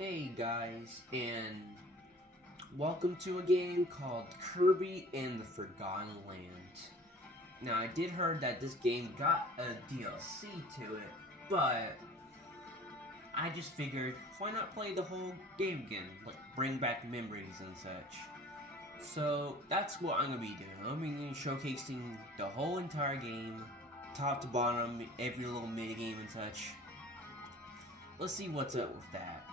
Hey guys, and welcome to a game called Kirby and the Forgotten Land. Now, I did heard that this game got a DLC to it, but I just figured, why not play the whole game again? Like, bring back memories and such. So, that's what I'm gonna be doing. I'm gonna be showcasing the whole entire game, top to bottom, every little mini game and such. Let's see what's up with that.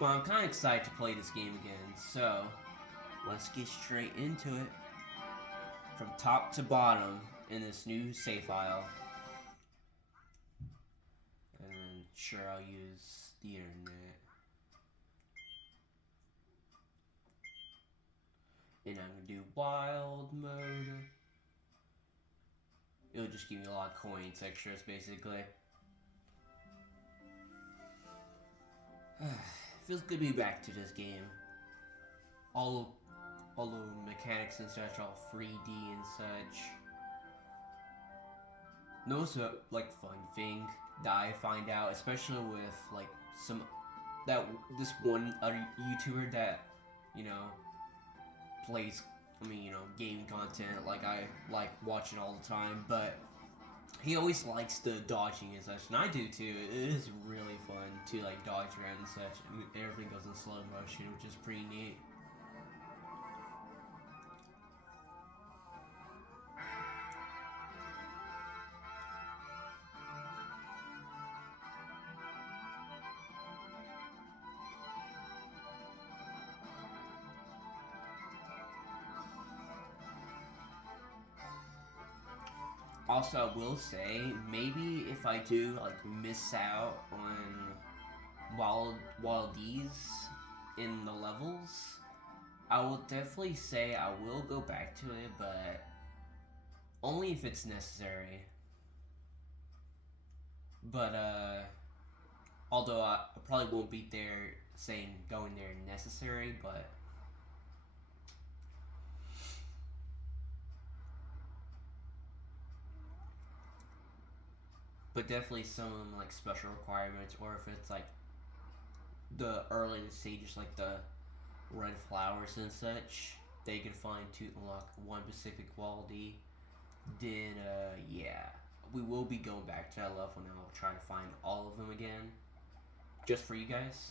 But I'm kind of excited to play this game again, so let's get straight into it. From top to bottom in this new save file. And then, sure, I'll use the internet. And I'm gonna do wild mode. It'll just give me a lot of coins extras, basically. Feels good to be back to this game. All the mechanics and such, all 3D and such. Notice a fun thing that I find out, especially with this one other YouTuber that plays gaming content, like I like watching all the time, but he always likes the dodging and such, and I do too. It is really fun to dodge around and such, and everything goes in slow motion, which is pretty neat. Also, I will say, maybe if I do miss out on wildies in the levels, I will definitely say I will go back to it, but only if it's necessary. But although I probably won't be there saying going there necessary, but definitely some of them special requirements, or if it's the early stages, like the red flowers and such, they can find to unlock one specific quality. Then yeah, we will be going back to that level, and I'll try to find all of them again, just for you guys.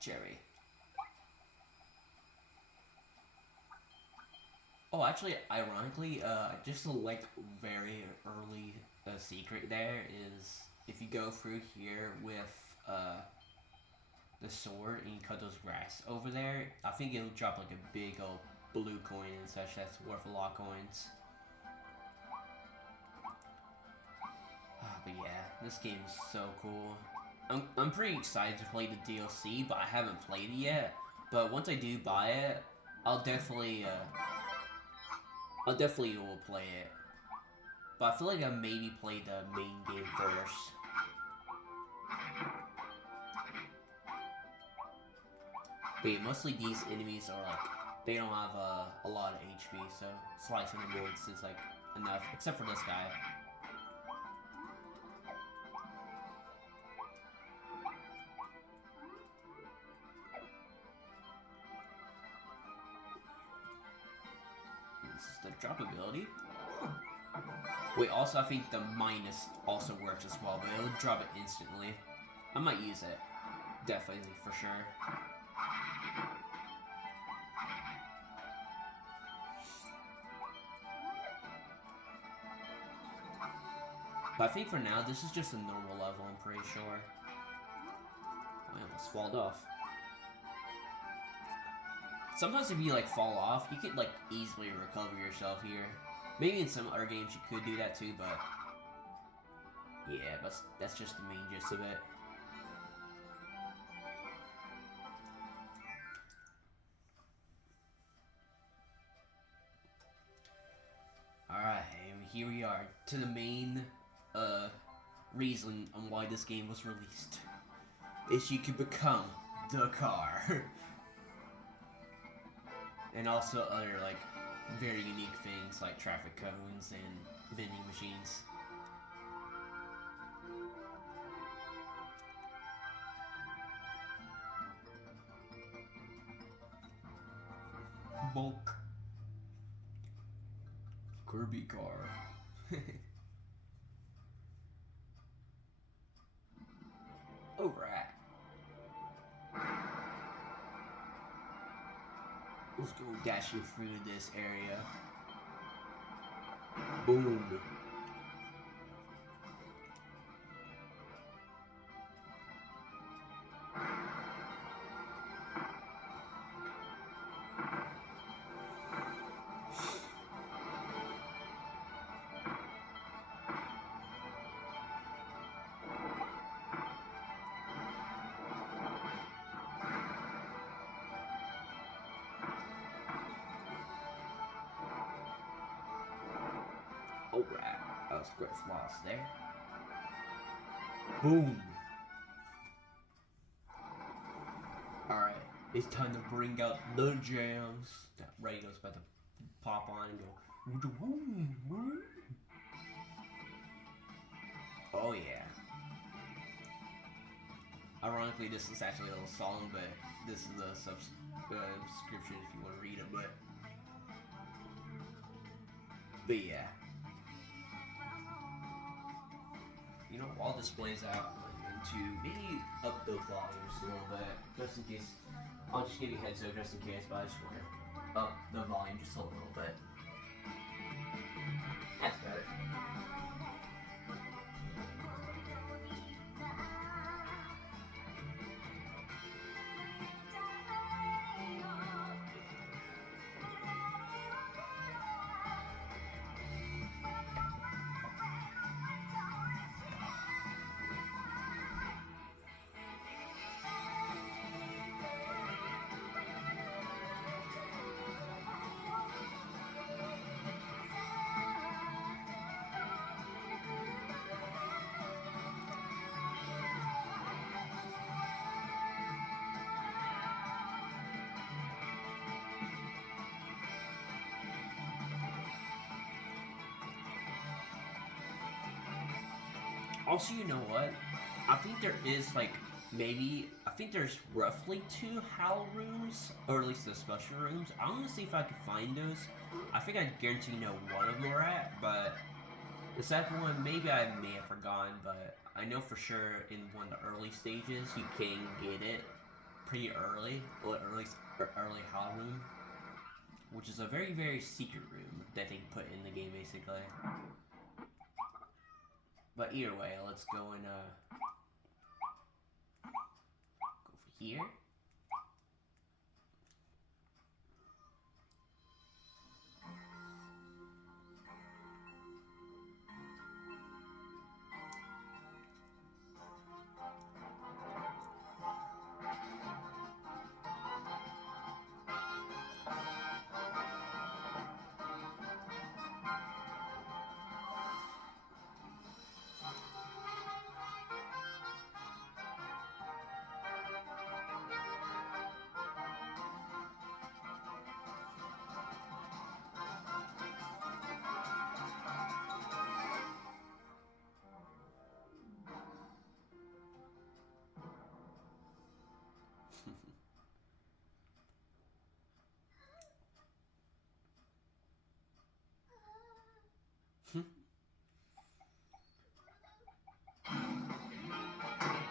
Jerry. Oh, actually, ironically, just a very early secret there is if you go through here with the sword and you cut those grass over there, I think it'll drop a big old blue coin and such that's worth a lot of coins. But yeah, this game is so cool. I'm pretty excited to play the DLC, but I haven't played it yet. But once I do buy it, I'll definitely will play it. But I feel like I maybe play the main game first. But yeah, mostly these enemies are they don't have a lot of HP, so slicing them once is enough, except for this guy. This is the drop ability. Wait, also I think the minus also works as well, but it'll drop it instantly. I might use it. Definitely, for sure. But I think for now, this is just a normal level, I'm pretty sure. I almost falled off. Sometimes if you fall off, you can easily recover yourself here. Maybe in some other games you could do that too, but yeah, that's just the main gist of it. here we are to the main reason on why this game was released. Is you can become the car. And also other like very unique things like traffic cones and vending machines. Bulk. Kirby car. Alright. Let's go dashing through this area. Boom. Alright, that was great loss there. Boom. Alright, it's time to bring out the jams. That radio's about to pop on and go. Oh yeah. Ironically, this is actually a little song, but this is a subscription if you want to read it, but yeah. You know, while this plays out, I'm going to maybe up the volume just a little bit, just in case. I'll just give you a heads up just in case, but I just want to up the volume just a little bit. That's better. Also, you know what? I think there is like I think there's roughly 2 HAL rooms, or at least the special rooms. I'm gonna see if I can find those. I think I guarantee you know one of them are at, but the second one maybe I may have forgotten, but I know for sure in one of the early stages you can get it pretty early, or at least early HAL room, which is a very, very secret room that they put in the game basically. But either way, let's go and go for here.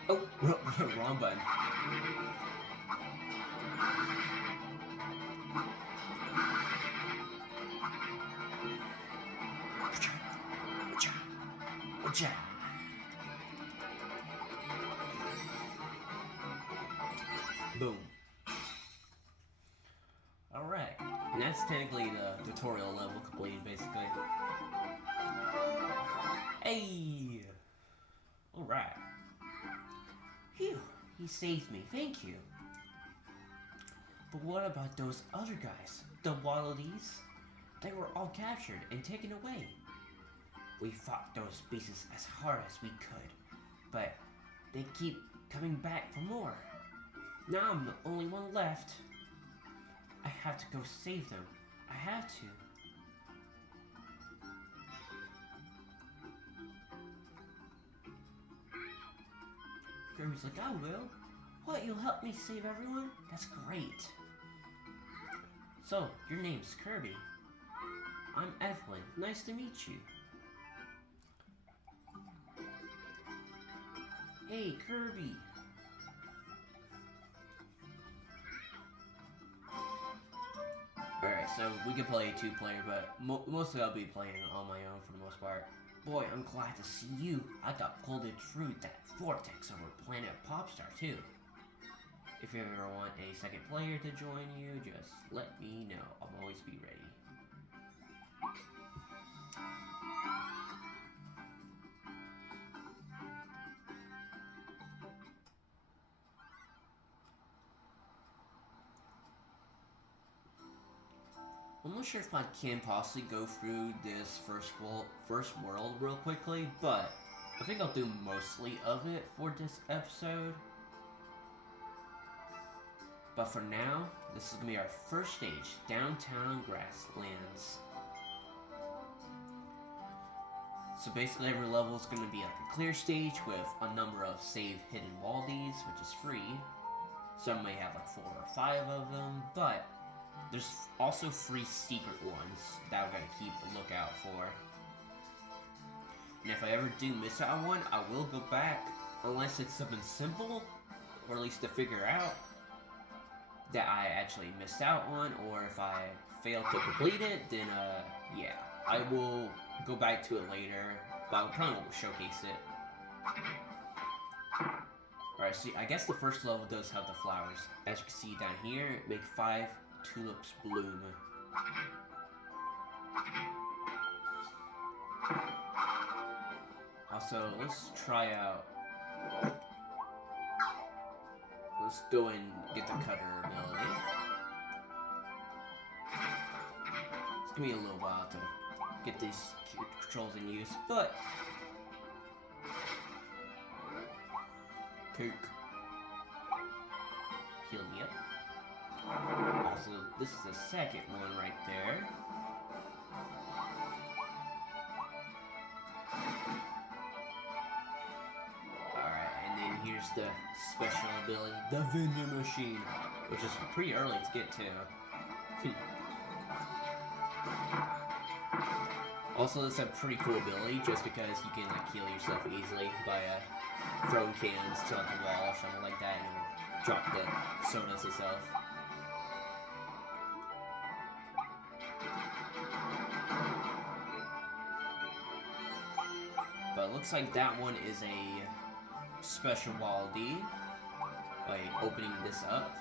Oh, wrong button. Boom. Alright. And that's technically the tutorial level completed, basically. Hey! Alright. Phew, he saved me, thank you. But what about those other guys? The Waddle Dees? They were all captured and taken away. We fought those beasts as hard as we could, but they keep coming back for more. Now I'm the only one left. I have to go save them. I have to. Kirby's like, I will. What, you'll help me save everyone? That's great. So, your name's Kirby. I'm Evelyn. Nice to meet you. Hey, Kirby. Alright, so we can play 2-player, but mostly I'll be playing on my own for the most part. Boy, I'm glad to see you. I got golden fruit that vortex over planet Popstar, too. If you ever want a second player to join you, just let me know. I'll always be ready. I'm not sure if I can possibly go through this first world real quickly, but I think I'll do mostly of it for this episode. But for now, this is going to be our first stage, Downtown Grasslands. So basically every level is going to be like a clear stage with a number of save hidden waldies, which is free. Some may have like 4 or 5 of them, but there's also free secret ones that I'm going to keep a lookout for. And if I ever do miss out on one, I will go back, unless it's something simple, or at least to figure out that I actually missed out on, or if I fail to complete it, then yeah, I will go back to it later, but I probably won't showcase it. Alright, see, I guess the first level does have the flowers. As you can see down here, make 5 tulips bloom. Also, let's try out. Let's go and get the cutter ability. It's gonna be a little while to get these controls in use, but Coke. Heal me up. Also, this is the second one right there. Alright, and then here's the special ability, the vending machine, which is pretty early to get to. Also, it's a pretty cool ability just because you can like heal yourself easily by throwing cans to like a wall or something like that, and it will drop the sodas itself. But it looks like that one is a special Waldy by opening this up.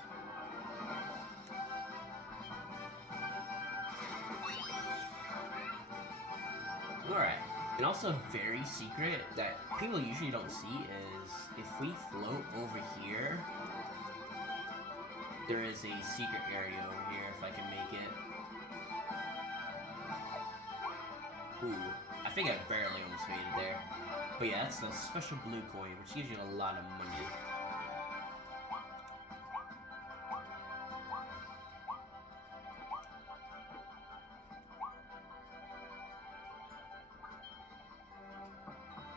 Alright, and also very secret that people usually don't see is if we float over here, there is a secret area over here if I can make it. Ooh, I think I barely almost made it there. But yeah, that's the special blue coin, which gives you a lot of money.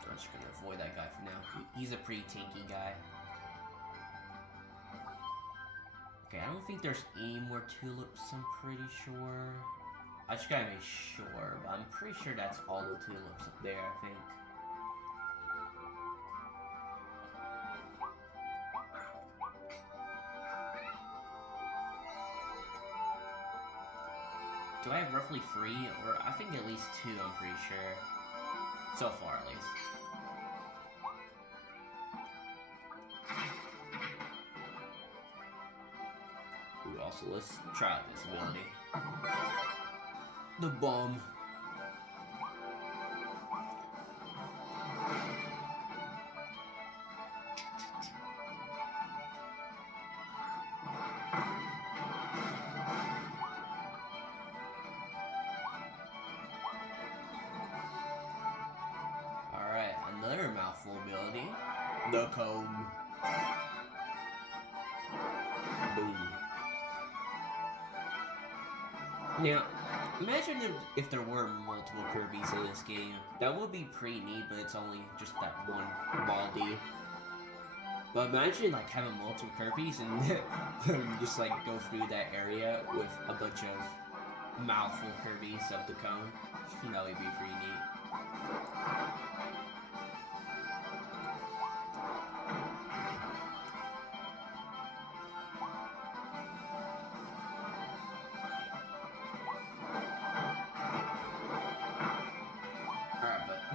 I'm just gonna avoid that guy for now. He's a pretty tanky guy. Okay, I don't think there's any more tulips, I'm pretty sure. I just gotta make sure, but I'm pretty sure that's all the tulips up there, I think. Do I have roughly 3? Or I think at least 2, I'm pretty sure. So far, at least. Ooh, also, let's try out this ability. The bomb. The cone. Boom. Now, imagine if there were multiple Kirbys in this game. That would be pretty neat, but it's only just that one Baldi. But imagine like having multiple Kirbys and you just like go through that area with a bunch of mouthful Kirbys of the cone. That would be pretty neat.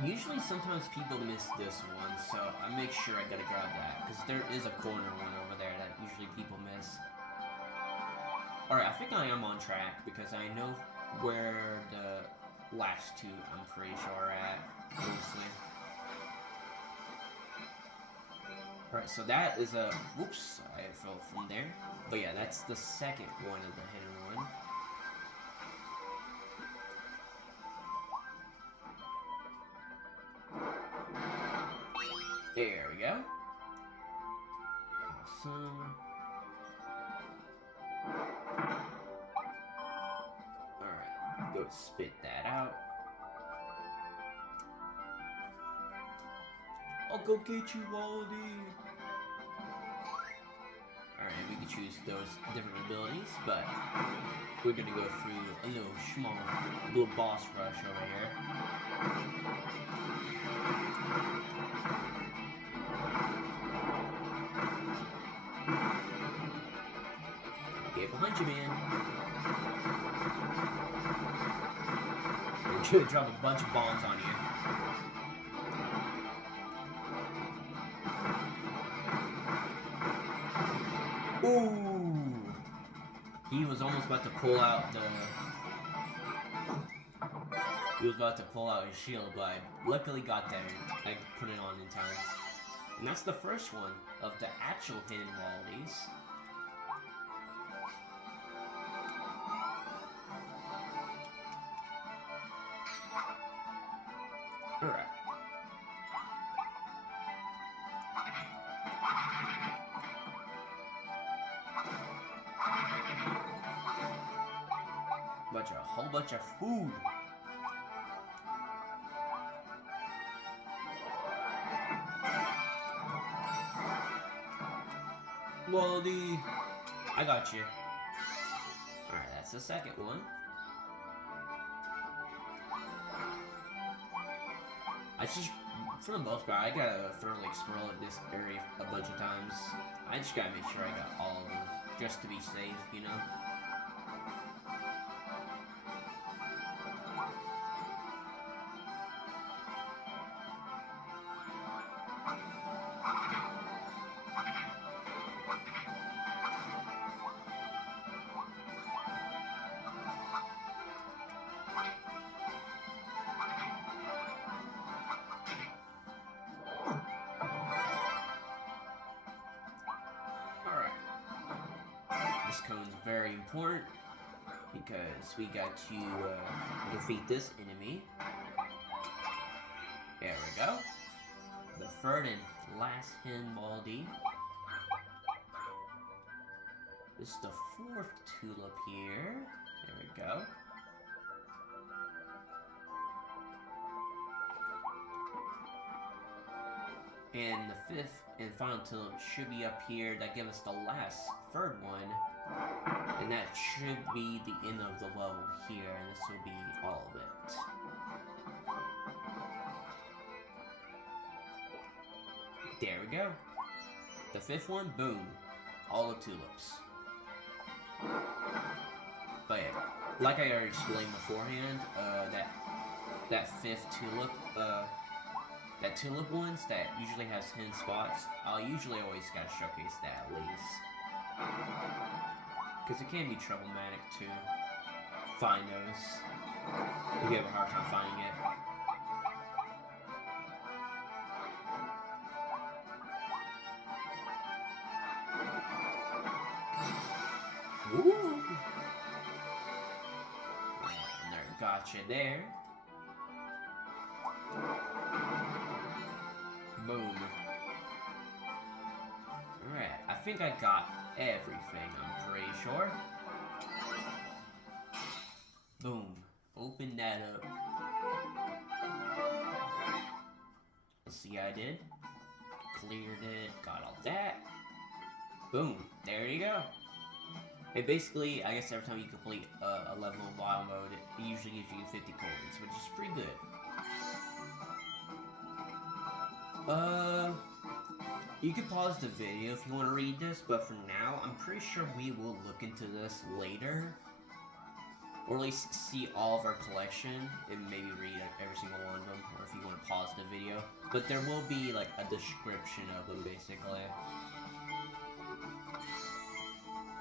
Usually, sometimes people miss this one, so I make sure I gotta grab that, because there is a corner one over there that usually people miss. Alright, I think I am on track, because I know where the last two, I'm pretty sure, are at, mostly. Alright, so that is a... Whoops, I fell from there. But yeah, that's the second one of the hidden one. There we go. Awesome. Alright, go spit that out. I'll go get you, Baldi. Alright, we can choose those different abilities, but we're gonna go through a little boss rush over here. Get behind you, man. We're gonna drop a bunch of bombs on you. Ooh! He was almost about to pull out the... He was about to pull out his shield, but I luckily got there and I put it on in time. And that's the first one of the actual hidden Baldis. Alright. A whole bunch of food. Baldi, I got you. Alright, that's the second one. I just, for the most part, I gotta thoroughly explore this area a bunch of times. I just gotta make sure I got all of them, just to be safe, you know? This cone's very important because we got to defeat this enemy. There we go. The third and last hidden Baldi. This is the fourth tulip here. There we go. And the fifth and final tulip should be up here. That gives us the last third one. And that should be the end of the level here. And this will be all of it. There we go. The fifth one, boom. All the tulips. But yeah, like I already explained beforehand, that fifth tulip, that tulip ones that usually has hidden spots, I'll usually always gotta showcase that at least. Because it can be problematic to find those. You have a hard time finding it. Woo! And there, gotcha there. Boom. think I got everything, I'm pretty sure. Boom. Open that up. Let's see how I did. Cleared it, got all that. Boom. There you go. It basically, I guess every time you complete a level in wild mode, it usually gives you 50 coins, which is pretty good. You could pause the video if you want to read this, but for now, I'm pretty sure we will look into this later. Or at least see all of our collection and maybe read every single one of them, or if you want to pause the video. But there will be like a description of them, basically.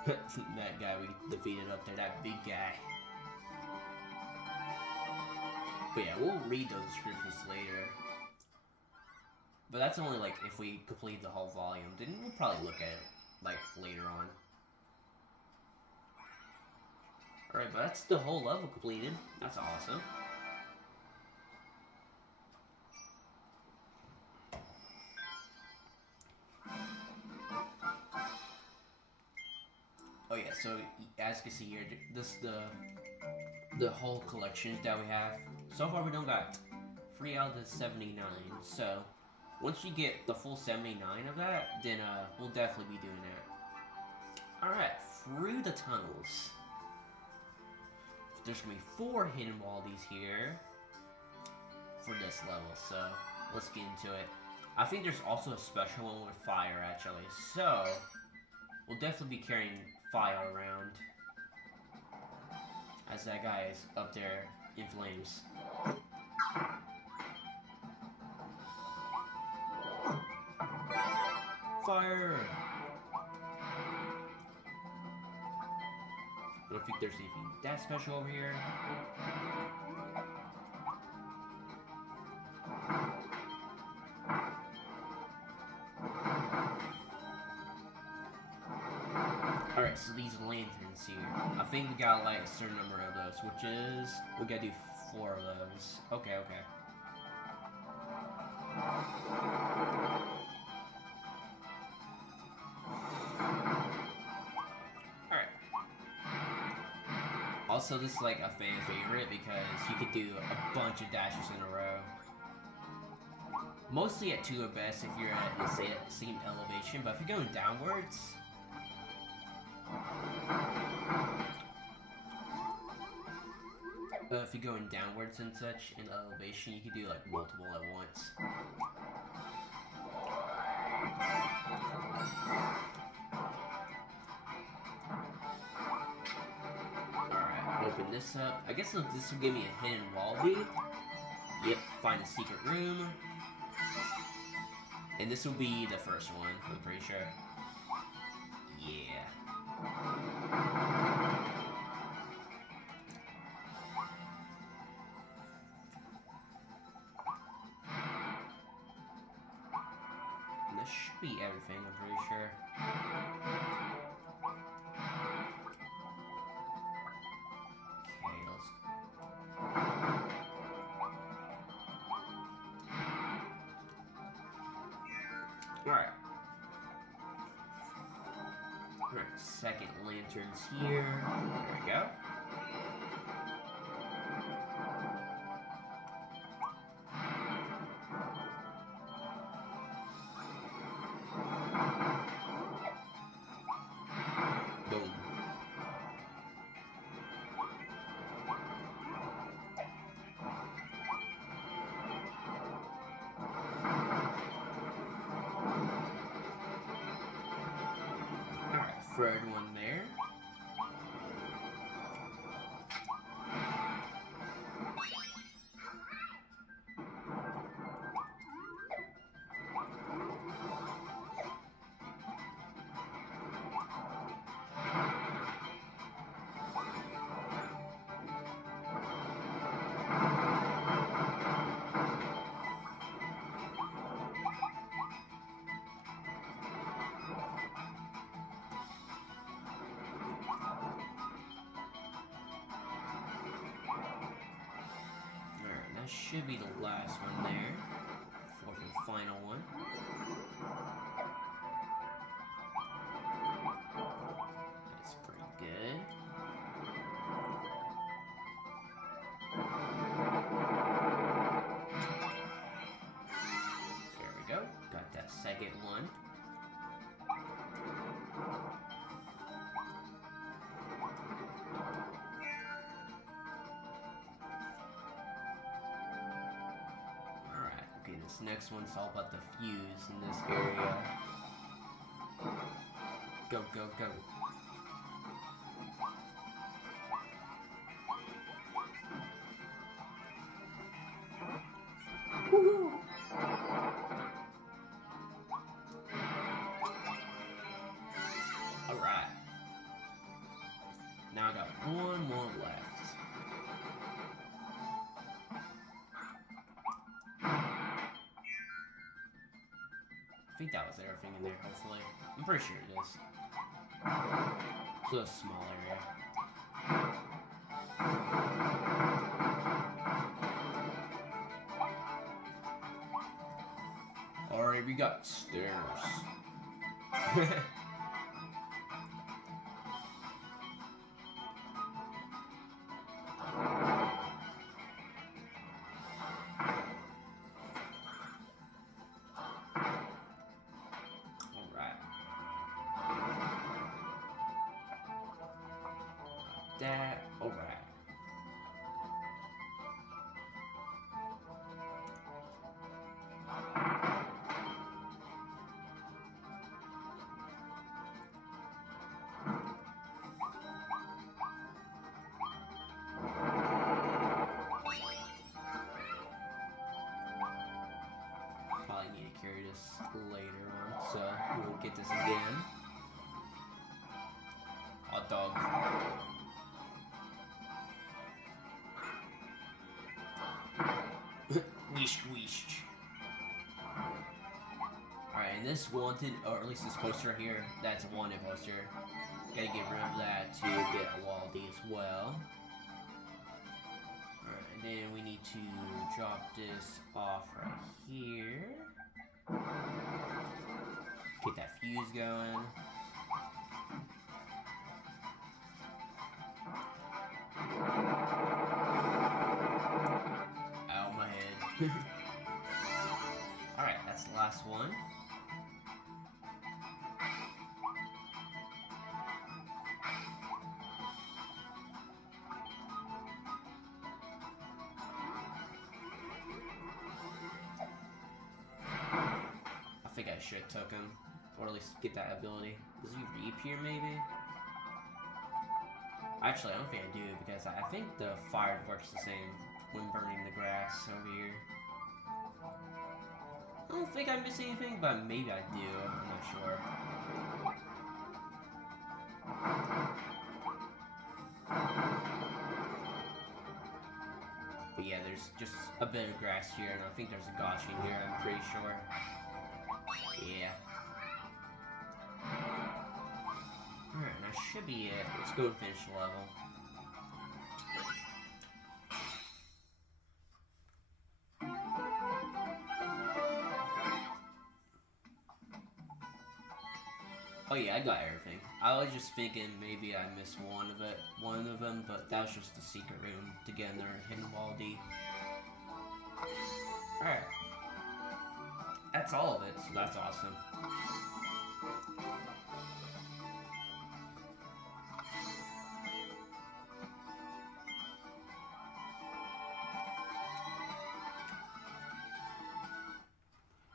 That guy we defeated up there, that big guy. But yeah, we'll read those descriptions later. But that's only like if we complete the whole volume. Then we'll probably look at it like later on. Alright, but that's the whole level completed. That's awesome. Oh yeah, so as you can see here, this is the whole collections that we have. So far we don't got 3 out of the 79, so once we get the full 79 of that, then we'll definitely be doing that. Alright, through the tunnels. There's gonna be 4 hidden wallies here for this level, so let's get into it. I think there's also a special one with fire, actually, so we'll definitely be carrying fire around as that guy is up there in flames. Fire! I don't think there's anything that special over here. Alright, so these lanterns here. I think we gotta light a certain number of those, which is... we gotta do 4 of those. Okay, okay. Also, this is like a fan favorite because you could do a bunch of dashes in a row. Mostly at 2 or best if you're at the same elevation, but if you're going downwards... if you're going downwards and such in elevation, you can do like multiple at once. Open this up. I guess this will give me a hidden wally. Yep, find a secret room. And this will be the first one, I'm pretty sure. Yeah. And this should be everything, I'm pretty sure. Alright. Alright, second lanterns here. There we go. Boom. Third one there. That should be the last one there. Fourth and final one. I get one. Alright, okay, this next one's all about the fuse in this area. Go, go, go. Woohoo! Alright. Now I got one more left. I think that was everything in there, hopefully. I'm pretty sure it is. So a small area. Alright, we got stairs. That, alright. Probably need to carry this later on, so we'll get this again. Hot dog. Weesh, weesh. Alright, and this wanted, or at least this poster right here, that's a wanted poster. Gotta get rid of that to get a Waldy as well. Alright, and then we need to drop this off right here. Get that fuse going. Ow, my head. Alright, that's the last one. I think I should have took him, or at least get that ability. Does he reap here, maybe? Actually, I don't think I do, because I think the fire works the same when burning the grass over here. I don't think I miss anything, but maybe I do. I'm not sure. But yeah, there's just a bit of grass here, and I think there's a gotcha in here, I'm pretty sure. Yeah. Alright, that should be it. Let's go and finish the level. Oh yeah, I got everything. I was just thinking maybe I missed one of them, but that was just the secret room to get in there and hidden Waldy. Alright. That's all of it, so that's awesome.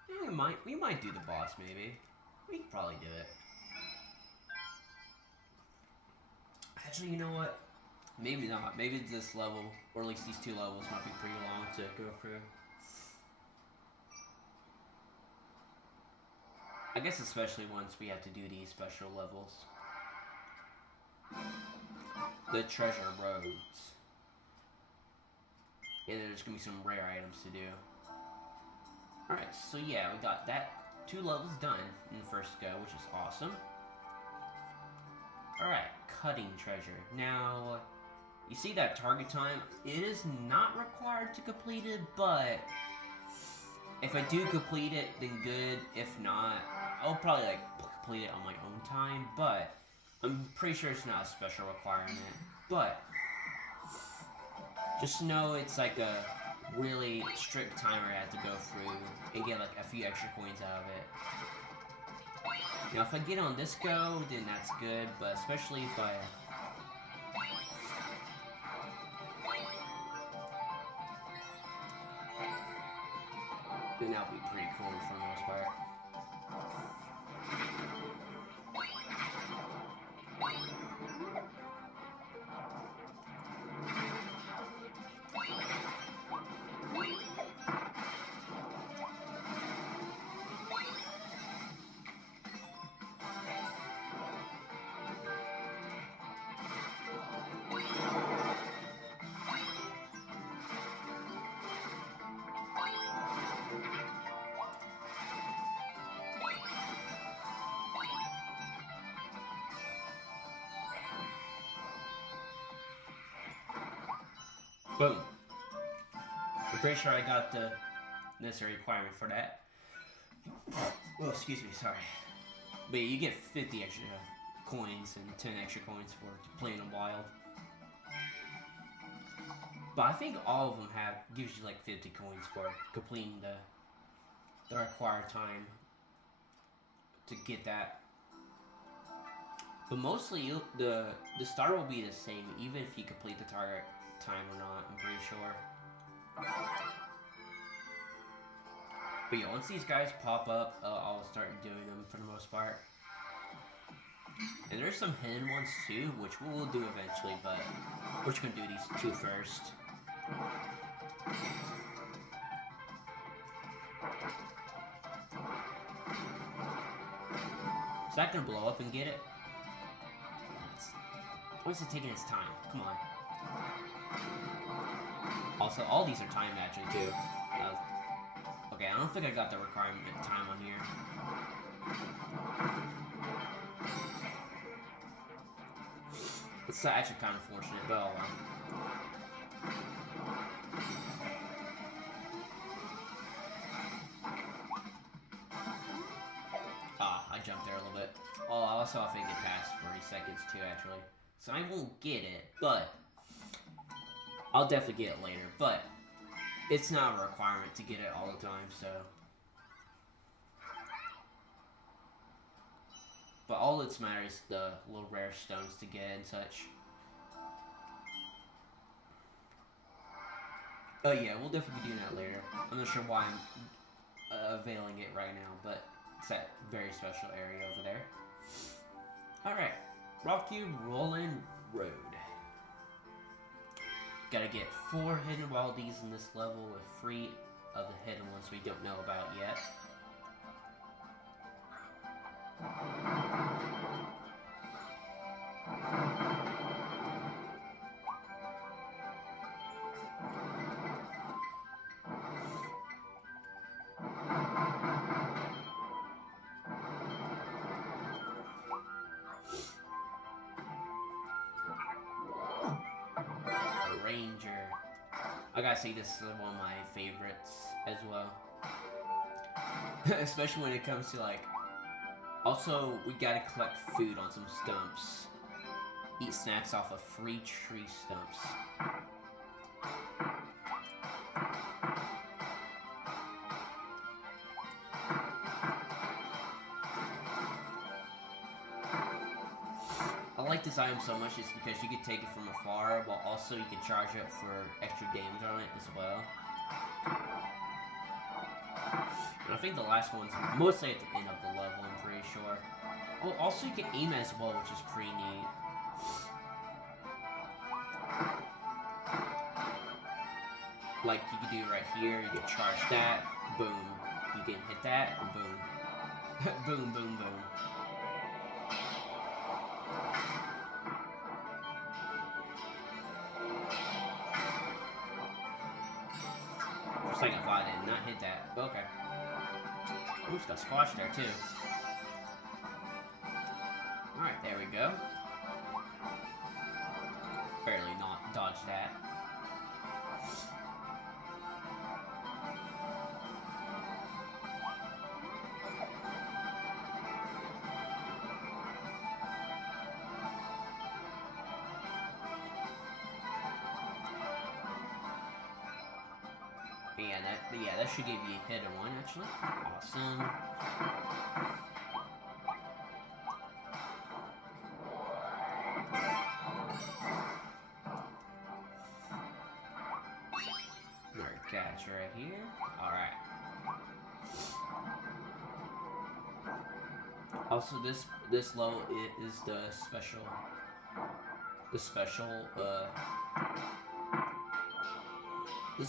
Yeah, we might do the boss, maybe. We can probably do it. Actually, you know what? Maybe not. Maybe this level, or at least these two levels, might be pretty long to go through. I guess especially once we have to do these special levels. The treasure roads. Yeah, there's gonna be some rare items to do. Alright, so yeah, we got that 2 levels done in the first go, which is awesome. Alright, cutting treasure. Now, you see that target time? It is not required to complete it, but if I do complete it, then good. If not, I'll probably like complete it on my own time, but I'm pretty sure it's not a special requirement. But just know it's like a really strict timer I have to go through and get like a few extra coins out of it. Now if I get on this go, then that's good, but especially if I... then that'll be pretty cool for the most part. Boom. I'm pretty sure I got the necessary requirement for that. Oh, excuse me, sorry. But yeah, you get 50 extra coins and 10 extra coins for playing them wild. But I think all of them gives you like 50 coins for completing the required time to get that. But mostly the star will be the same even if you complete the target time or not, I'm pretty sure. But yeah, once these guys pop up, I'll start doing them for the most part. And there's some hidden ones too, which we'll do eventually, but we're just gonna do these two first. Is that gonna blow up and get it? Why is it taking its time? Come on. Also, all these are timed actually too. Okay, I don't think I got the requirement time on here. It's actually kind of fortunate, but oh well. I jumped there a little bit. Oh, I also think it passed 40 seconds too, actually. So I won't get it, but I'll definitely get it later. But it's not a requirement to get it all the time, so. But all that's matters is the little rare stones to get and such. Oh yeah, we'll definitely be doing that later. I'm not sure why I'm availing it right now, but it's that very special area over there. Alright, Rock Cube Rolling Road. Gotta get 4 hidden wildies in this level with 3 of the hidden ones we don't know about yet. I gotta say, this is one of my favorites as well. Especially when it comes to like... Also, we gotta collect food on some stumps. Eat snacks off of free tree stumps. I like this item so much is because you can take it from afar, but also you can charge it for extra damage on it as well. And I think the last one's mostly at the end of the level, I'm pretty sure. Oh, also you can aim as well, which is pretty neat. Like you can do right here, you can charge that, boom. You can hit that, and boom. Boom, boom, boom. Just like if I did not hit that. Okay. Oops, got squashed there too. Alright, there we go. Barely not dodged that. that should give you a hit and one actually. Awesome. Alright, catch right here. Alright. Also, this level is the special. This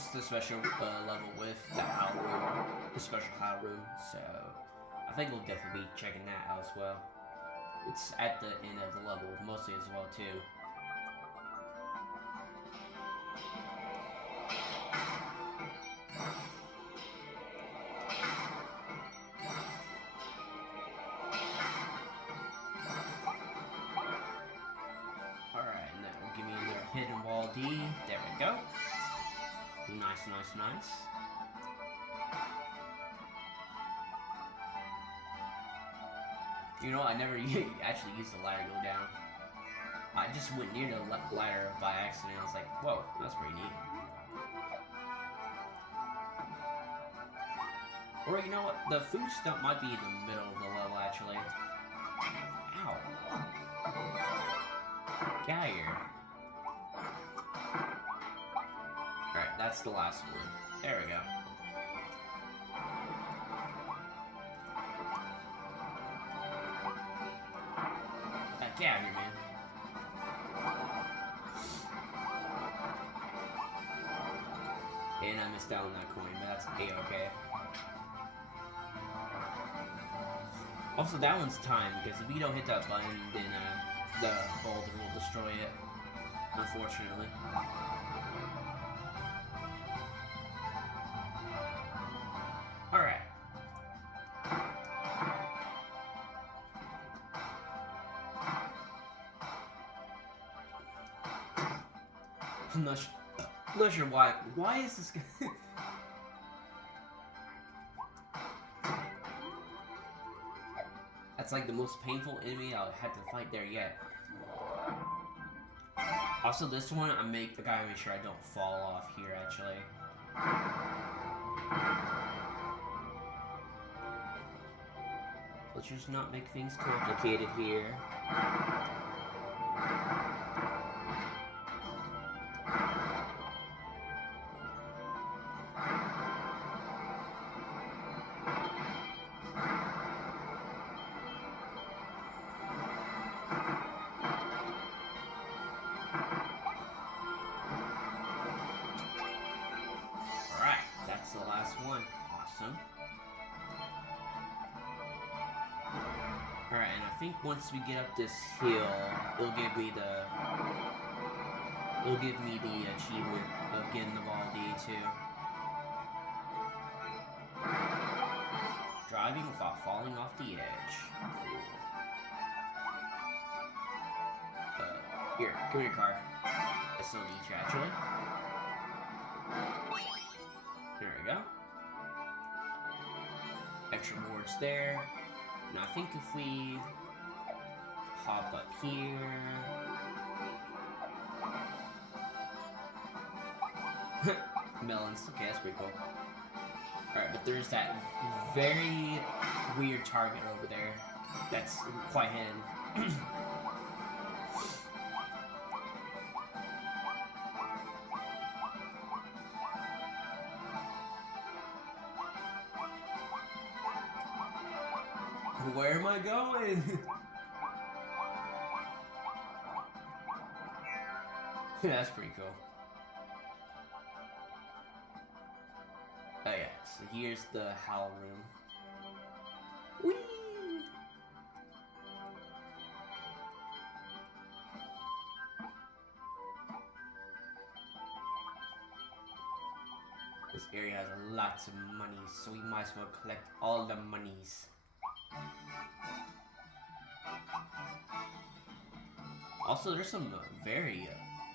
is the special level with the Howl Room, the special Howl Room. So I think we'll definitely be checking that out as well. It's at the end of the level, mostly as well too. Alright, and that will give me another hidden wall D. There we go. Nice, nice, nice. You know, I never actually used the ladder to go down. I just went near the ladder by accident. I was like, whoa, that's pretty neat. Or you know what? The food stump might be in the middle of the level, actually. Ow. Get out of here. Alright, that's the last one. There we go. Get out of here, man. And I missed out on that coin, but that's A-okay. Also, that one's timed, because if you don't hit that button, then the boulder will destroy it, unfortunately. Alright. I'm not sure why. Why is this guy... That's like the most painful enemy I've had to fight there yet. Also, this one, I gotta make sure I don't fall off here, actually. Let's just not make things complicated here. That's the last one. Awesome. Alright, and I think once we get up this hill, it'll give me the achievement of getting the ball D too. Driving without falling off the edge. Cool. Here, come here, car. I still need you, actually. There we go. Extra boards there. And I think if we hop up here... Melons. Okay, that's pretty cool. Alright, but there's that very weird target over there that's quite hidden. Where am I going? That's pretty cool. Oh yeah, so here's the Howl Room. Whee! This area has lots of money, so we might as well collect all the monies. Also, there's some very...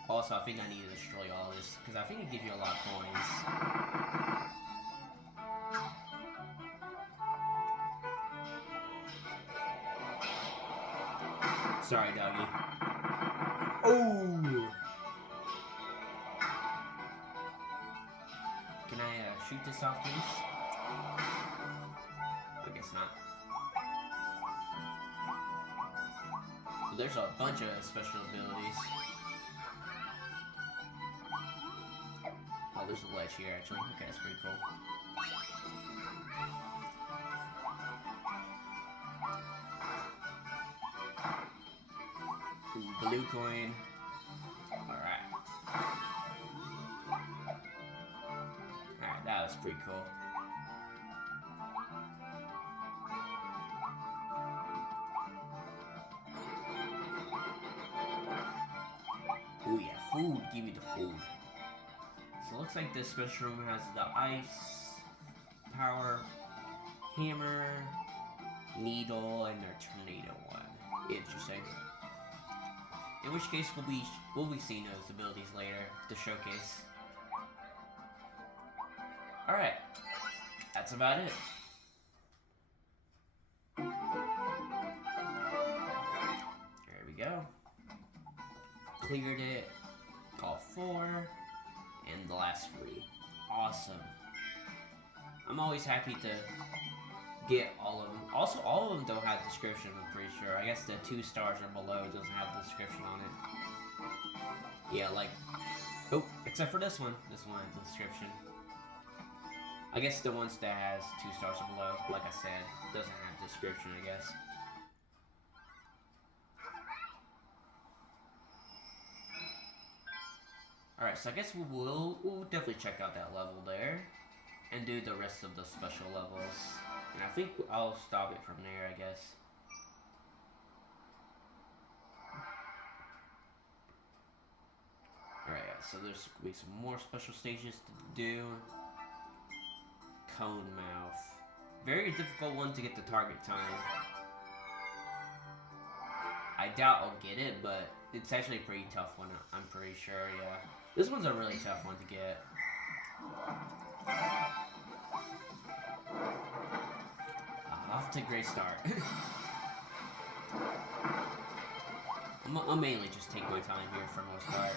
Also, I think I need to destroy all this, because I think it gives you a lot of coins. Sorry, doggy. Oh! Can I shoot this off, please? I guess not. But there's a bunch of special abilities. Oh, there's a ledge here, actually. Okay, that's pretty cool. Ooh, blue coin. Alright. Alright, that was pretty cool. Ooh, yeah, food. Give me the food. So it looks like this special room has the ice, power, hammer, needle, and their tornado one. Interesting. In which case, we'll be seeing those abilities later to showcase. All right, that's about it. There we go. Cleared it. Call 4. And the last 3. Awesome. I'm always happy to get all of them. Also, all of them don't have description, I'm pretty sure. I guess the 2 stars or below doesn't have the description on it. Yeah, like... Oh, except for this one. This one has the description. I guess the ones that has 2 stars or below, like I said, doesn't have description, I guess. Alright, so I guess we'll definitely check out that level there. And do the rest of the special levels. And I think I'll stop it from there, I guess. Alright, so there's going to be some more special stages to do. Cone mouth. Very difficult one to get the target time. I doubt I'll get it, but it's actually a pretty tough one, I'm pretty sure, yeah. This one's a really tough one to get. Off to a great start. I'll mainly just take my time here for the most part.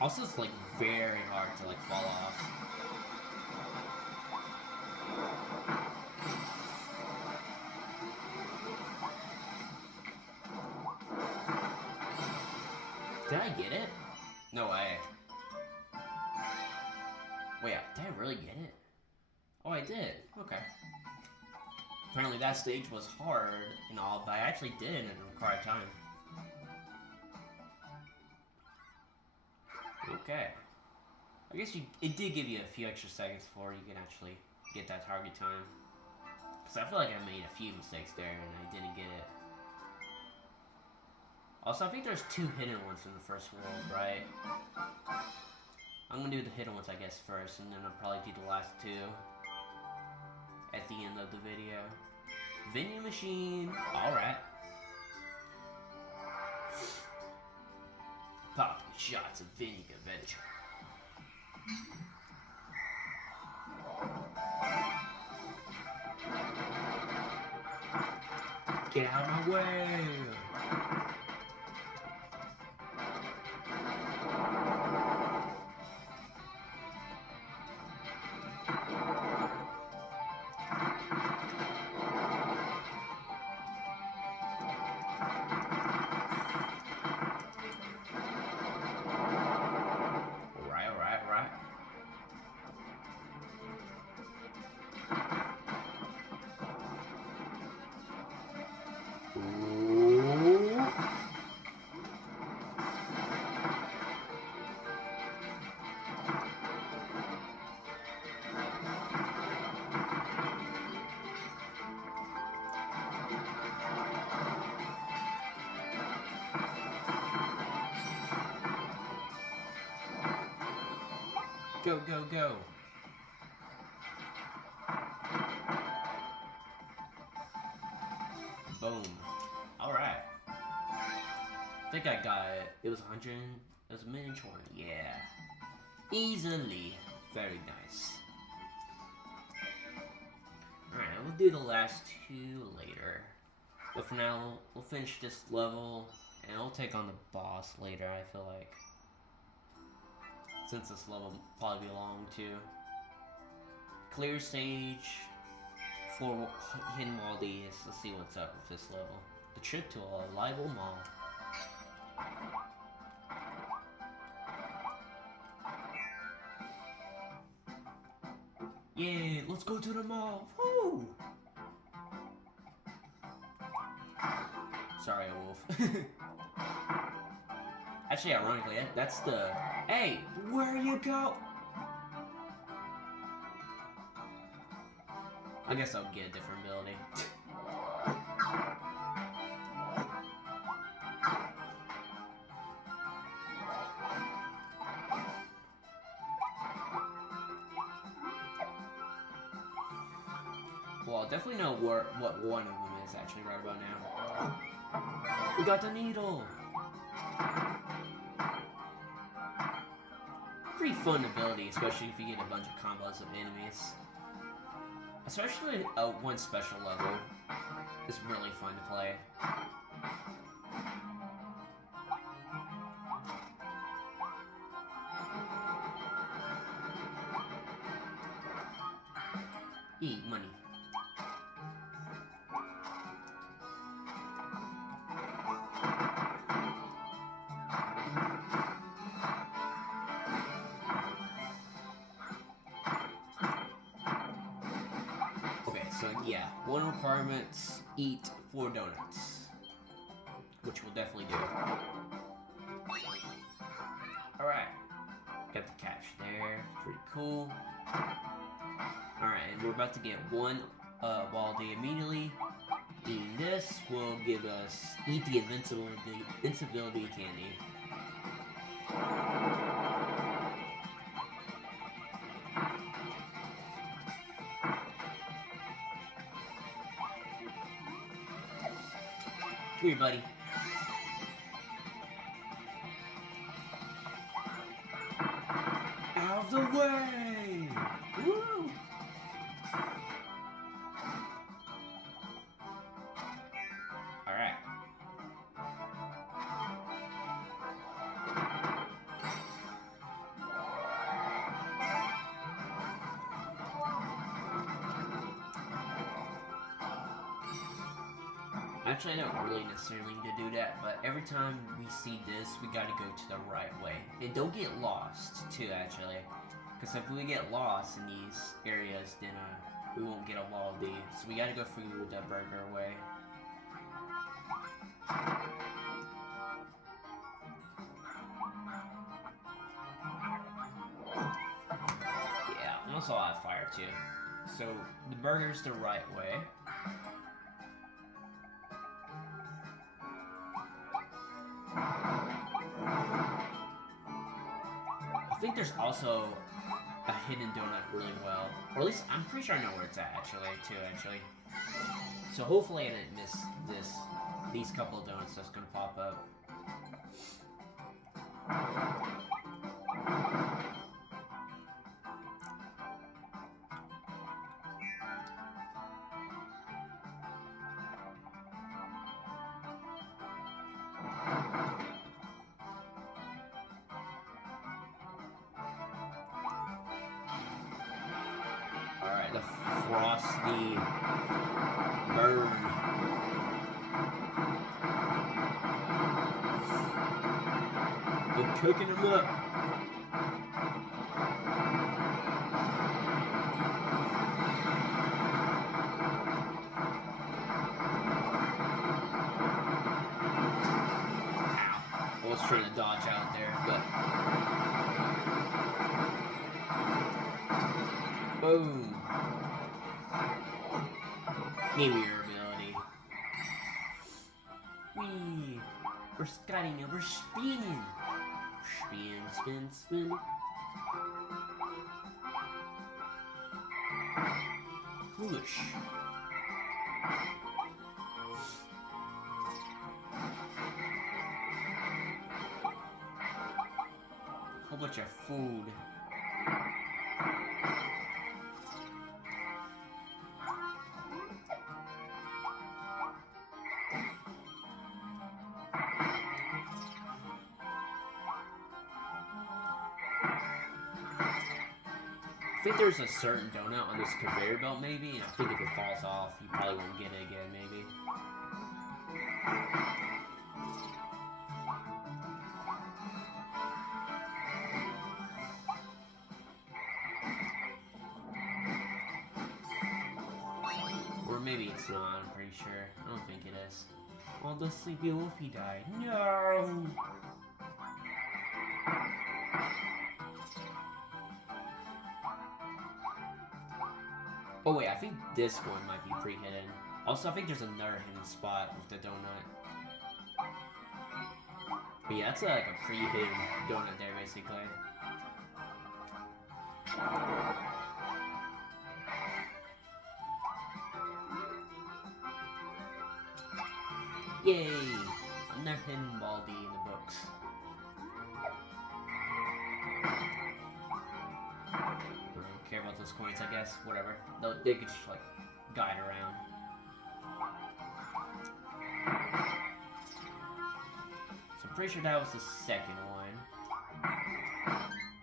Also, it's like very hard to like fall off. Did I get it? No way. Wait, did I really get it? Oh, I did. Okay. Apparently that stage was hard and all, but I actually did it in a required time. Okay. I guess it did give you a few extra seconds before you can actually get that target time. Because I feel like I made a few mistakes there and I didn't get it. Also, I think there's 2 hidden ones in the first world, right? I'm gonna do the hidden ones, I guess, first, and then I'll probably do the last 2 at the end of the video. Vending machine. Alright. Popping shots of vending adventure. Get out of my way! Go, go, go. Boom. Alright. I think I got it. It was 100. It was a minute 20. Yeah. Easily. Very nice. Alright, we'll do the last two later. But for now, we'll finish this level, and we'll take on the boss later, I feel like. Since this level will probably be long, too. Clear stage, 4 hidden wall Ds. Let's see what's up with this level. The trip to a rival mall. Yeah, let's go to the mall. Woo! Sorry, Wolf. Actually, ironically, that's the... Hey, where you go? I guess I'll get a different ability. Well, I'll definitely know what one of them is actually right about now. We got the needle! Pretty fun ability, especially if you get a bunch of combos of enemies. Especially one special level is really fun to play. Money. Okay, so yeah, one requirement, eat 4 donuts. Which we'll definitely do. Alright. Got the catch there. Pretty cool. Alright, and we're about to get one Waldy immediately. Eating this will give us eat the invincibility candy. Come here, buddy. Out of the way! Woo! Alright. Actually, I don't really necessarily need to do that, but every time we see this, we gotta go to the right way. And don't get lost, too, actually. Because if we get lost in these areas, then we won't get a Waldy. So we gotta go through the burger way. Yeah, and also I have fire, too. So, the burger's the right way. I think there's also a hidden donut really well. Or at least, I'm pretty sure I know where it's at, actually. So hopefully I didn't miss these couple of donuts that's gonna pop up. Alright, the frosty burn. I'm cooking them up. Ow. I was trying to dodge out there, but... Boom. Give me your ability. Whee! We're skating and we're spinning. Spin, spin, spin. Foolish. Whole bunch of food. I think there's a certain donut on this conveyor belt, maybe, and I think if it falls off, you probably won't get it again, maybe. Or maybe it's not, I'm pretty sure. I don't think it is. Oh, the Sleepy Wolfie died. No! Oh wait, I think this one might be pre-hidden. Also, I think there's another hidden spot with the donut. But yeah, that's like a pre-hidden donut there, basically. Yay! Another hidden Baldi in the books. I don't care about those coins, I guess. Whatever. They could just, like, guide around. So I'm pretty sure that was the second one.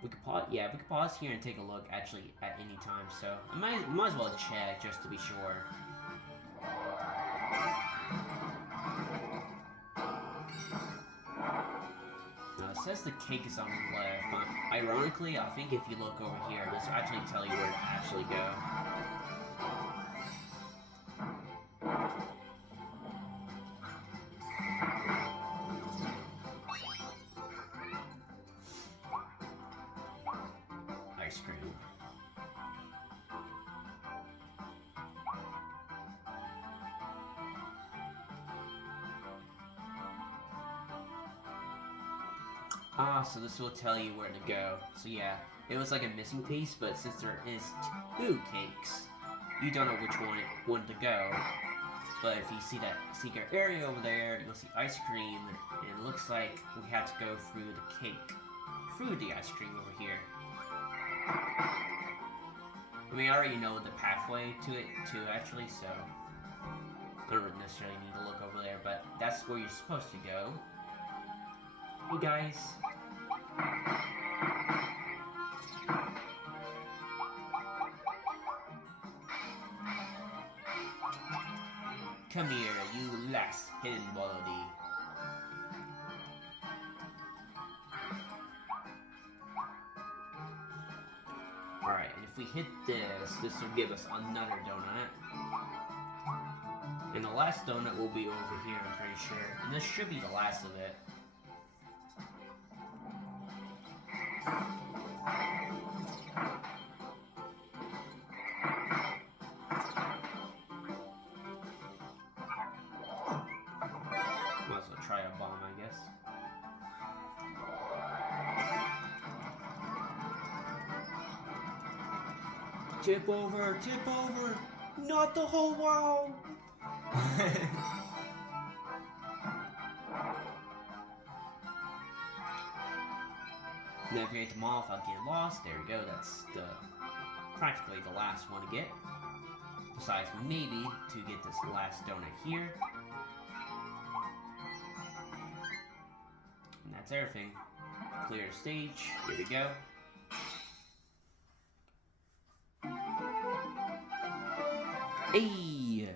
We could pause, yeah, we could pause here and take a look, actually, at any time. So I might as well check just to be sure. Now, it says the cake is on the left, but ironically, I think if you look over here, this will actually tell you where to actually go. Ice cream. Ah, so this will tell you where to go. So yeah, it was like a missing piece, but since there is 2 cakes, you don't know which one to go. But if you see that secret area over there, you'll see ice cream, and it looks like we have to go through the cake, through the ice cream over here. I mean, I already know the pathway to it, too, actually, so I don't necessarily need to look over there, but that's where you're supposed to go. Hey, guys. Come here, you last hidden Baldi. Alright, and if we hit this will give us another donut. And the last donut will be over here, I'm pretty sure. And this should be the last of it. Might as well try a bomb, I guess. Tip over, tip over! Not the whole world! Navigate them all without getting lost. There we go. That's practically the last one to get. Besides, maybe to get this last donut here. And that's everything. Clear the stage. Here we go. Hey!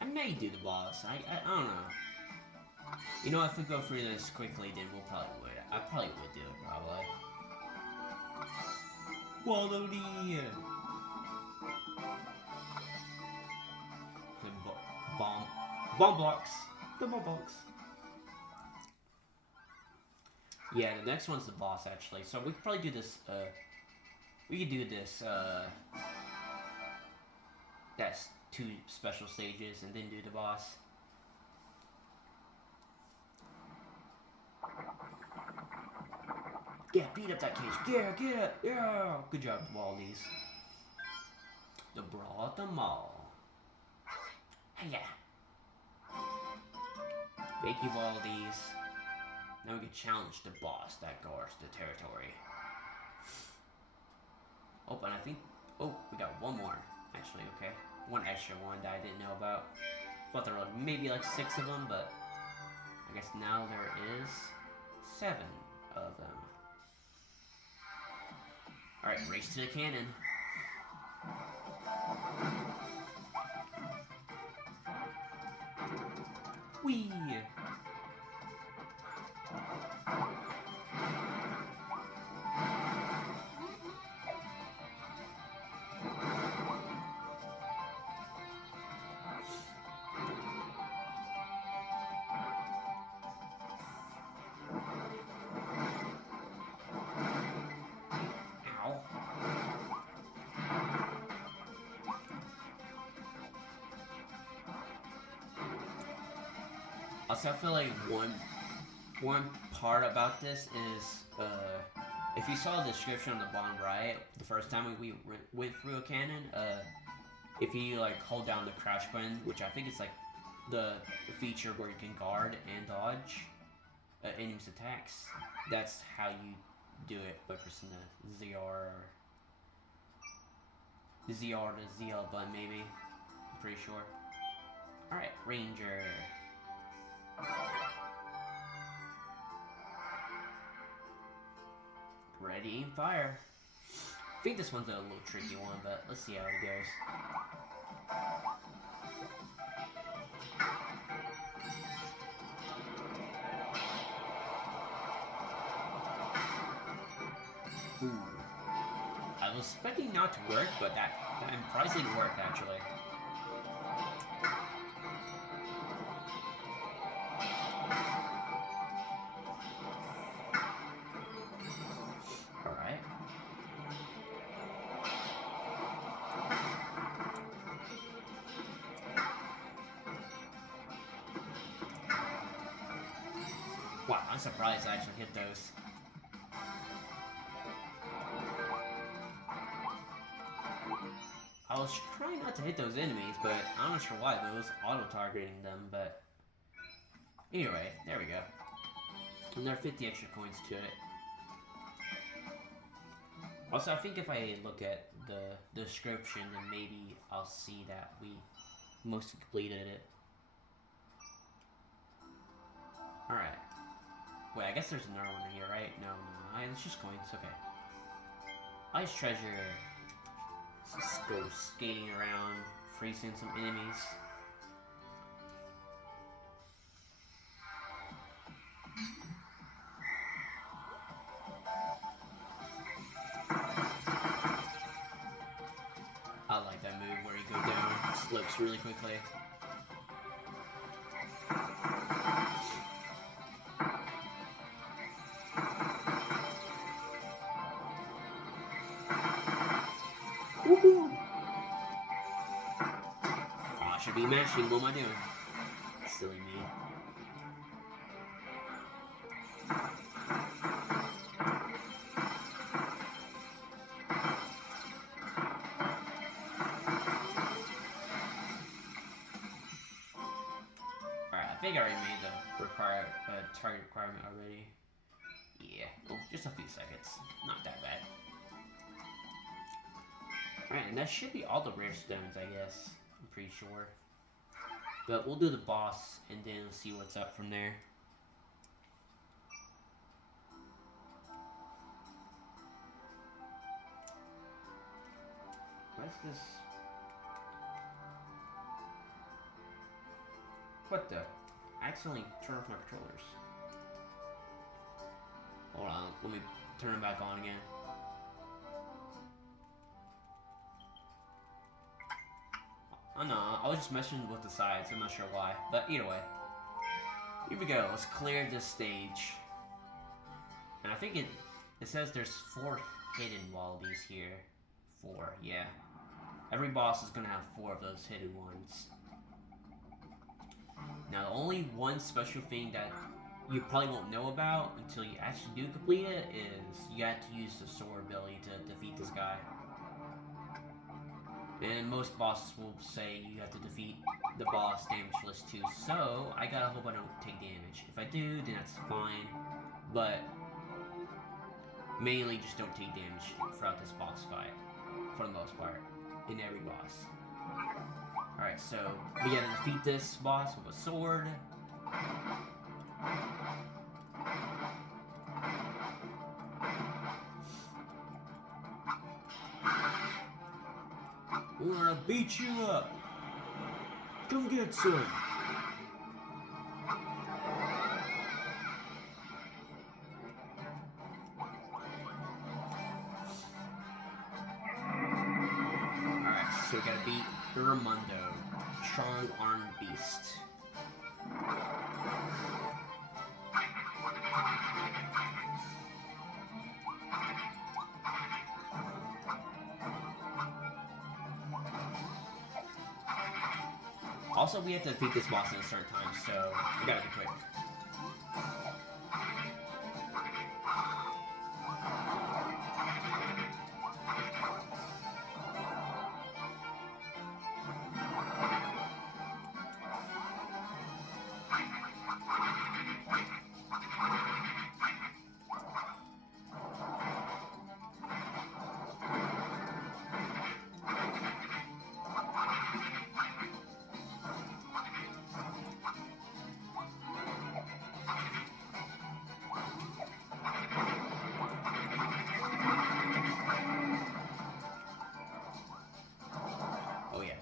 I may do the boss. I don't know. You know, if we go through this quickly, then we'll probably would. I probably would do it, probably. Wallaby! Bomb blocks! The bomb blocks! Yeah, the next one's the boss, actually. So we could probably do this, we could do this, that's 2 special stages, and then do the boss. Yeah, beat up that cage. Yeah, get it. Yeah. Good job, Waldys. The brawl at the mall. Hey, yeah. Thank you, Waldys. Now we can challenge the boss that guards the territory. Oh, and I think... Oh, we got one more, actually, okay. One extra one that I didn't know about. Thought there were maybe like 6 of them, but... I guess now there is 7 of them. Alright, race to the cannon. Whee! Also, I feel like one part about this is, if you saw the description on the bottom right, the first time we went through a cannon, if you like hold down the crouch button, which I think is like the feature where you can guard and dodge enemies' attacks, that's how you do it by pressing the ZR to ZL button, maybe. I'm pretty sure. Alright, Ranger. Ready, aim, fire. I think this one's a little tricky one, but let's see how it goes. Ooh. I was expecting not to work, but that surprisingly worked, actually. Alright. Wow, I'm surprised I actually hit those. I was trying not to hit those enemies, but I'm not sure why, but it was auto-targeting them, but... Anyway, there we go. And there are 50 extra coins to it. Also, I think if I look at the description, then maybe I'll see that we mostly completed it. Alright. Wait, I guess there's another one here, right? No, it's just coins, okay. Ice treasure. Let's just go skating around, freezing some enemies. I like that move where you go down, slips really quickly. Woohoo! Oh, I should be mashing. What am I doing? Silly me. Alright, I think I already made the target requirement already. Yeah, well, just a few seconds. Not that bad. Alright, and that should be all the rare stones, I guess. I'm pretty sure. But we'll do the boss, and then we'll see what's up from there. What's this? What the? I accidentally turned off my controllers. Hold on, let me turn them back on again. Oh no, I was just messing with the sides, I'm not sure why. But either way. Here we go, let's clear this stage. And I think it says there's 4 hidden wallabies here. 4, yeah. Every boss is gonna have 4 of those hidden ones. Now, the only one special thing that you probably won't know about until you actually do complete it is you have to use the sword ability to defeat this guy. And most bosses will say you have to defeat the boss damageless too, so I gotta hope I don't take damage. If I do, then that's fine, but mainly just don't take damage throughout this boss fight, for the most part, in every boss. Alright, so we gotta defeat this boss with a sword. We're gonna beat you up. Come get some. Alright, so we gotta beat Uramundo, strong armed beast. Also, we have to defeat this boss in a certain time, so we gotta be quick.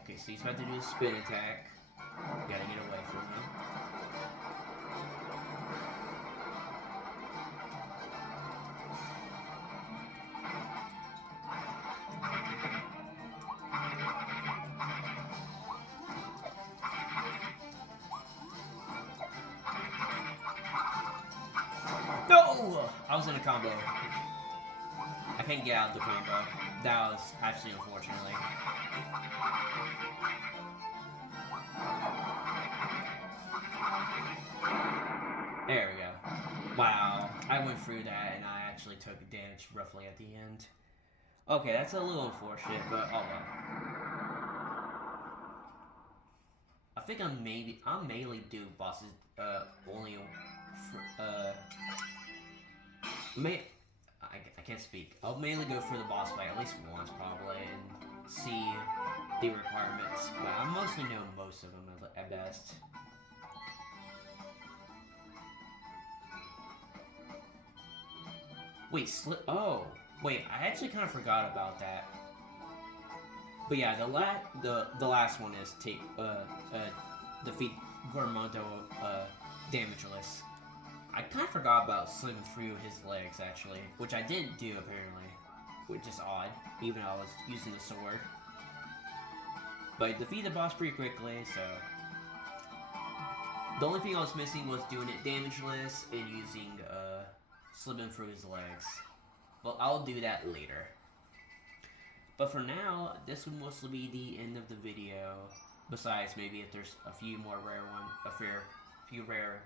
Okay, so he's about to do a spin attack. Gotta get away from him. No! I was in a combo. I can't get out of the combo. That was actually unfortunately. There we go. Wow, I went through that and I actually took damage roughly at the end. Okay, that's a little unfortunate, but oh well. I think I'll mainly do bosses only I can't speak. I'll mainly go for the boss fight at least once probably and see the requirements, but I mostly know most of them at best. Wait, oh, wait, I actually kind of forgot about that. But yeah, the last one is defeat Gormondo damageless. I kind of forgot about slipping through his legs actually, which I didn't do apparently, which is odd, even though I was using the sword. But I defeated the boss pretty quickly, so the only thing I was missing was doing it damageless and using slipping through his legs. Well, I'll do that later. But for now, this will mostly be the end of the video. Besides, maybe if there's a few more rare few rare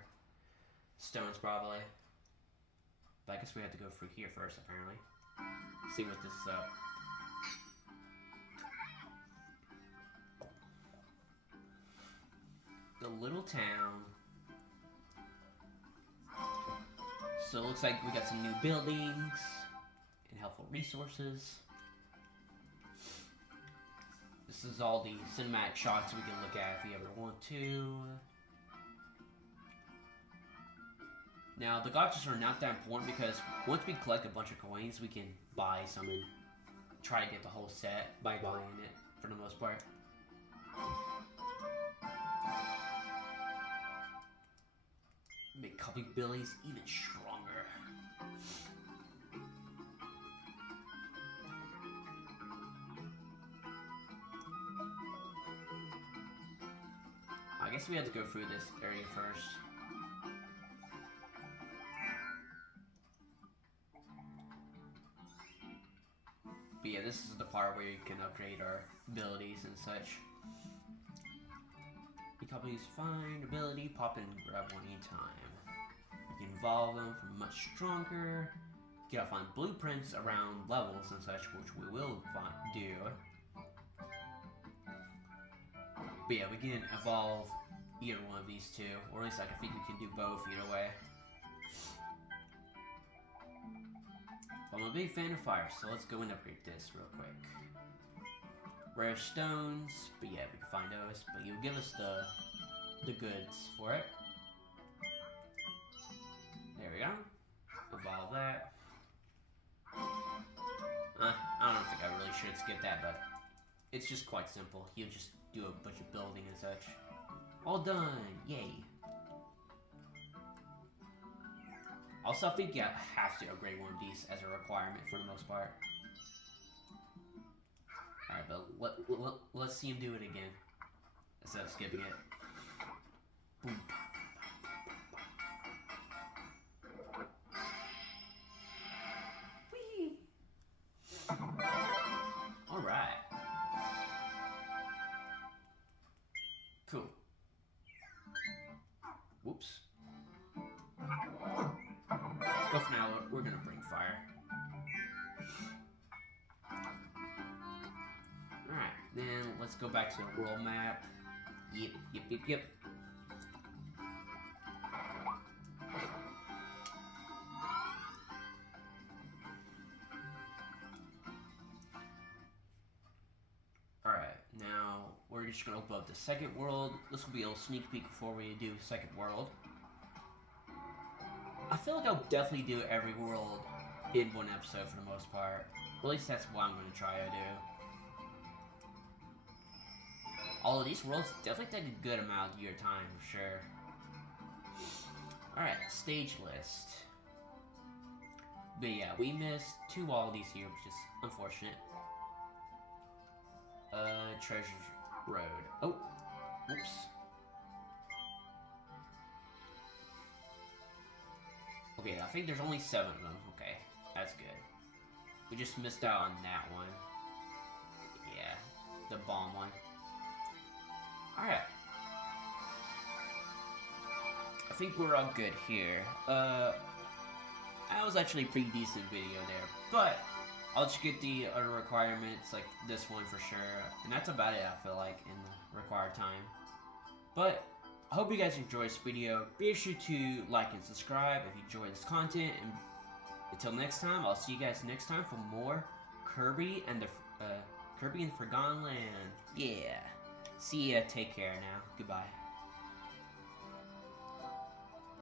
stones probably. But I guess we have to go through here first, apparently. See what this is up. The little town. So it looks like we got some new buildings and helpful resources. This is all the cinematic shots we can look at if you ever want to. Now, the gotchas are not that important because once we collect a bunch of coins, we can buy some and try to get the whole set by buying it for the most part. Make copy abilities even stronger. I guess we have to go through this area first. But yeah, this is the part where you can upgrade our abilities and such. You copies find ability, pop and grab one anytime. You can evolve them for much stronger. You gotta find blueprints around levels and such, which we will do. But yeah, we can evolve either one of these two, or at least like, I think we can do both either way. But I'm a big fan of fire, so let's go and upgrade this real quick. Rare stones, but yeah, we can find those, but you'll give us the goods for it. There we go. Evolve that. I don't think I really should skip that, but it's just quite simple. You just do a bunch of building and such. All done! Yay! Also, I think you have to upgrade one of these as a requirement for the most part. Alright, but let's see him do it again. Instead of skipping it. Boom. Whee! Alright. Cool. Whoops. But for now, we're gonna bring fire. Alright, then let's go back to the world map. Yep. Alright, now we're just gonna open up the second world. This will be a little sneak peek before we do second world. I feel like I'll definitely do every world in one episode for the most part. At least that's what I'm gonna try to do. All of these worlds definitely take a good amount of your time, for sure. Alright, stage list. But yeah, we missed 2 wallabies here, which is unfortunate. Treasure Road. Oh, whoops. Okay, I think there's only 7 of them. Okay, that's good. We just missed out on that one. Yeah, the bomb one. Alright. I think we're all good here. That was actually a pretty decent video there. But I'll just get the other requirements, like this one for sure. And that's about it, I feel like, in the required time. But I hope you guys enjoyed this video. Be sure to like and subscribe if you enjoy this content. And until next time, I'll see you guys next time for more Kirby and the Forgotten Land. Yeah. See ya. Take care now. Goodbye.